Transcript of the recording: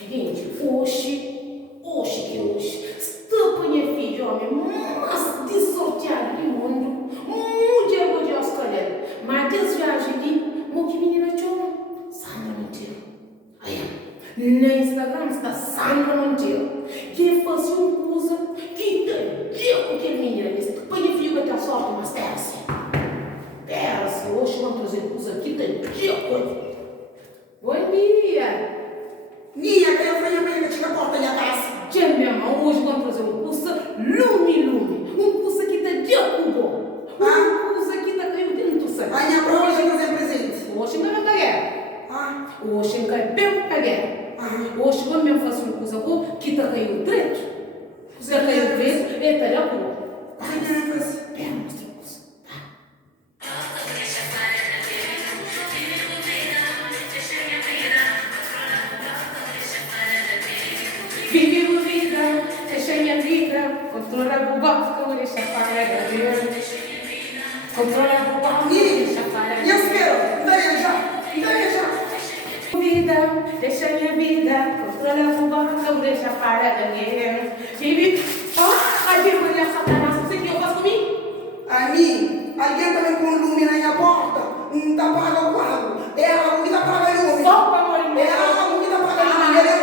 Gente, hoje que hoje. Estou minha filha, homem, mas de sorteado de mundo. Muito é bom de escolher. Mas desviagem de mo que menina chama. Sandra Monteiro. Aí, no Instagram está Sandra Monteiro. Que faz coisa que tem que menina. Estou minha filha que a sorte, mas terça. Terça, hoje vamos trazer coisa que tem coisa. Bom dia. Nia, que eu fui a menina que porta minha casa. Tia, minha mãe, hoje vamos trazer um curso lume. Um curso que está de acubo. Um curso que está caindo dentro do sangue. A minha prova vai fazer presente. Hoje não vai pagar. Hoje não cai bem pagar. Hoje vamos mesmo fazer um curso que está caindo direito. Está caindo direito, está de acubo. Bem, mostra o curso. Vive a vida, deixa minha vida, controla o barco, que eu deixo para controla o barco, deixa para E eu espero, daí já. Vida, deixa minha vida, controla o barco, que eu deixo para vive, a mulher satanás, você que eu faço comigo? A mim, alguém também com lume na minha porta, não tá paga o quadro. É a lume que tá paga o lume. Só para morrer. É a lume que tá paga o lume.